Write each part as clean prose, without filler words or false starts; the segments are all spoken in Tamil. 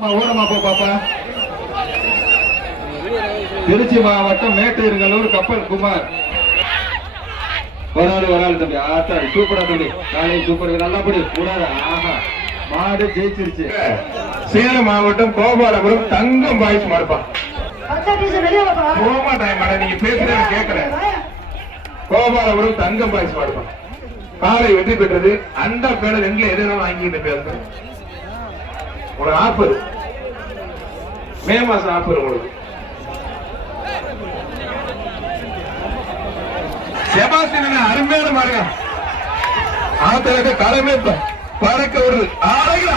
ஊனமா போ பாப்பா. திருச்சி மாவட்டம் மேட்டூர் கப்பல் குமார் ஒரு தம்பி. ஆத்தாடி சூப்பரா தம்பி. காலை சூப்பர் நல்லா படி கூடாது. ஆஹா மாடு ஜெயிச்சிருச்சு. சேலம் மாவட்டம் கோபாலபுரம் தங்கம் பாய்ஸ் மாடுப்பா. போக மாட்டேன் மேடம், நீங்க பேசுறது கேட்கல. கோபாலபுரம் தங்கம் பாய்ஸ் மாடுப்பா. காலை வெற்றி பெற்றது. அந்த பேனல் எங்க எதுனாலும் வாங்கி பேசுறேன். உங்களுக்கு ஆஃபர் மே மாசம் ஆஃபர் உங்களுக்கு. செபாஸ்டியன் அருமையான மாடுங்க. ஆத்திரக்க தலைமை பறக்க வருது. அழகா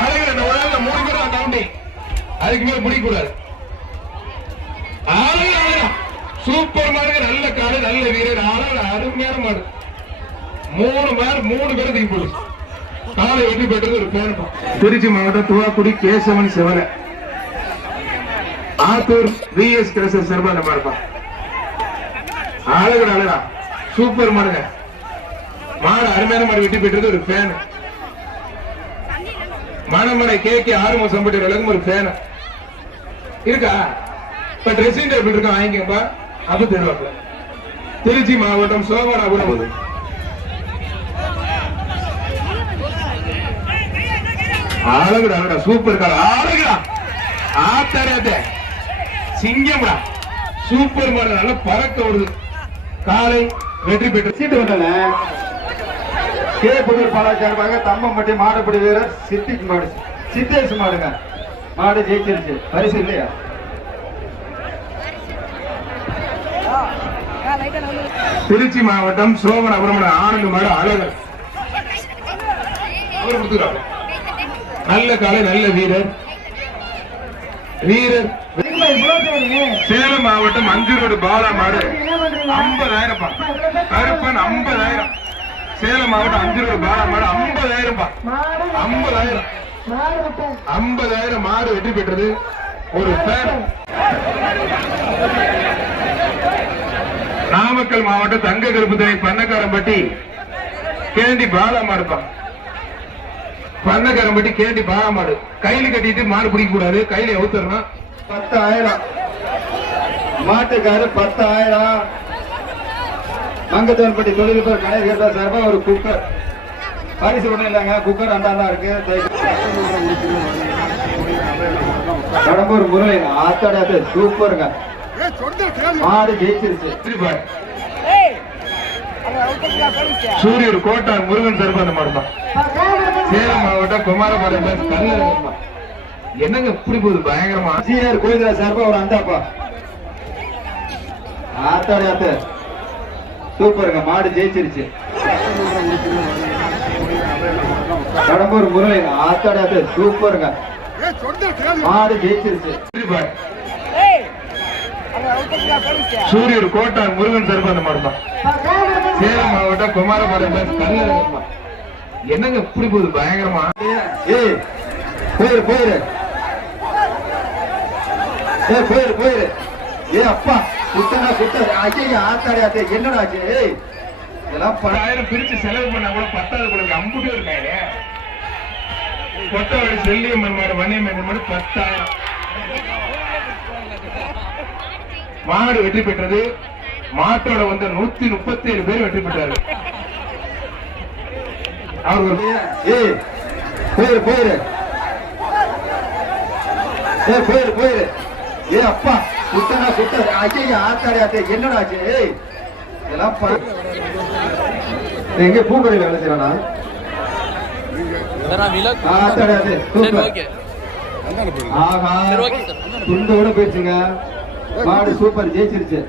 அழகா இந்த உலகில் 3 பேரும் தாண்டி அதுக்கு மேல பிடிக்க கூடாது. அழகா சூப்பர் மாடுங்க. நல்ல காலை நல்ல வீரர். அழகா அருமையான மாடு. 3 பேரும் தூக்கி போடுச்சு. காலை வெற்றி பெற்றது ஒரு பேர். திருச்சி மாவட்டம் துவாக்குடி கேசவன் சிவன ஆத்தூர் VS கிரசர் சர்பா நம்ம இருப்பான். அழகா அழகா சூப்பர் மாடுங்க. மாடு அருமையான மாடு வெற்றி பெற்றது ஒரு ஃபேன். மணமனை KK ஆறுமுக சம்பட்டி அளவுக்கு ஒரு ஃபேன் இருக்கா. இப்ப ட்ரெஸ்ஸிங் டேபிள் இருக்கா, வாங்கிக்கப்பா. அப்ப தெரிவாப்ல. திருச்சி மாவட்டம் சோமராபுரம் அழகுடா சூப்பர் கால அழகுடா. ஆத்தாரே சிங்கம்டா சூப்பர் மாடு. நல்லா பறக்க வருது. காலை வெற்றி பெற்று சீட்டு வந்தல கே புதூர் பாலாச்சாரமாக தம்மம்பட்டி மாடுபடி வீரர் சித்திக் மாடு சித்தேஷ் மாடுங்க. மாடு ஜெயிச்சிருச்சு. பரிசு இல்லையா? திருச்சி மாவட்டம் சோமராபுரம் ஆனந்த மாடு அழகர் அவர் கொடுத்துருக்காங்க. நல்ல காலை நல்ல வீரர். சேலம் மாவட்டம் அஞ்சூரோடு பாலா மாடு 50,000 கருப்பன் 50,000. சேலம் மாவட்டம் அஞ்சூரோடு பாலா மாடு 50,000 50,000 மாடு வெற்றி பெற்றது ஒரு பேர். நாமக்கல் மாவட்டம் தங்க கருப்புத்தனை பண்ணக்காரம்பட்டி கேண்டி பாலா மாடுப்பா. பண்ணக்காரம்பட்டி கேண்டி பாலா மாடு. கையில கட்டிட்டு மாடு பிடிக்க கூடாது. கையில ஊத்துறோம். 10,000 மாட்டுக்காரு 10,000. மங்கத்தவன்பட்டி தொழில்நுட்ப கணேசர் சார்பா ஒரு குக்கர் பரிசு ஒண்ணும் இல்லைங்க. குக்கர் அண்டாதான் இருக்கு. கடம்பூர் முரளி ஆத்தாடாது சூப்பருங்க. மாடு ஜெயிச்சிருச்சு. சூரியர் கோட்டார் முருகன் சார்பா அந்த மாடுப்பா. சேலம் மாவட்டம் குமாரபாளையம் என்னங்க இப்படி போகுது பயங்கரமா. சீனியர் கோயிலா சார்பா ஒரு அண்டாப்பா. ஆத்தாடு சூப்பருங்க. மாடு ஜெயிச்சிருச்சு. கடம்பூர் முரளி ஆத்தாடு சூப்பருங்க. மாடு ஜெயிச்சிருச்சு. சூரியர் கோட்டார் முருகன் சார்பா அந்த மாடுப்பா. சேலம் மாவட்டம் குமாரபாளையம் என்னங்க இப்படி போகுது பயங்கரமா. போயிரு போயிரு போயிரு போயிரு. அப்பா சுத்தனா சுத்த ஆத்தாடி என்னடா ஆச்சு. இதெல்லாம் 10,000 பிரிச்சு செலவு பண்ணா கூட 10,000 கொடுங்க. அம்புட்டு இருக்காங்க. கொத்தவாடி செல்லியம்மன் மாடு வன்னியம்மன் மாடு 10,000. மாடு வெற்றி பெற்றது. மாட்டோட வந்து 137 பேர் வெற்றி பெற்றாரு. அவர் போயிரு போயிரு போயிரு போயிரு. அப்பா சுத்தனா சுத்த ஆத்தாடி என்னடா ஆச்சு. இதெல்லாம் எங்க பூக்கடையில் வேலை செய்யறானா. ஆஹா துண்டோட போயிடுச்சுங்க. மாடு சூப்பர் ஜெயிச்சிருச்சு.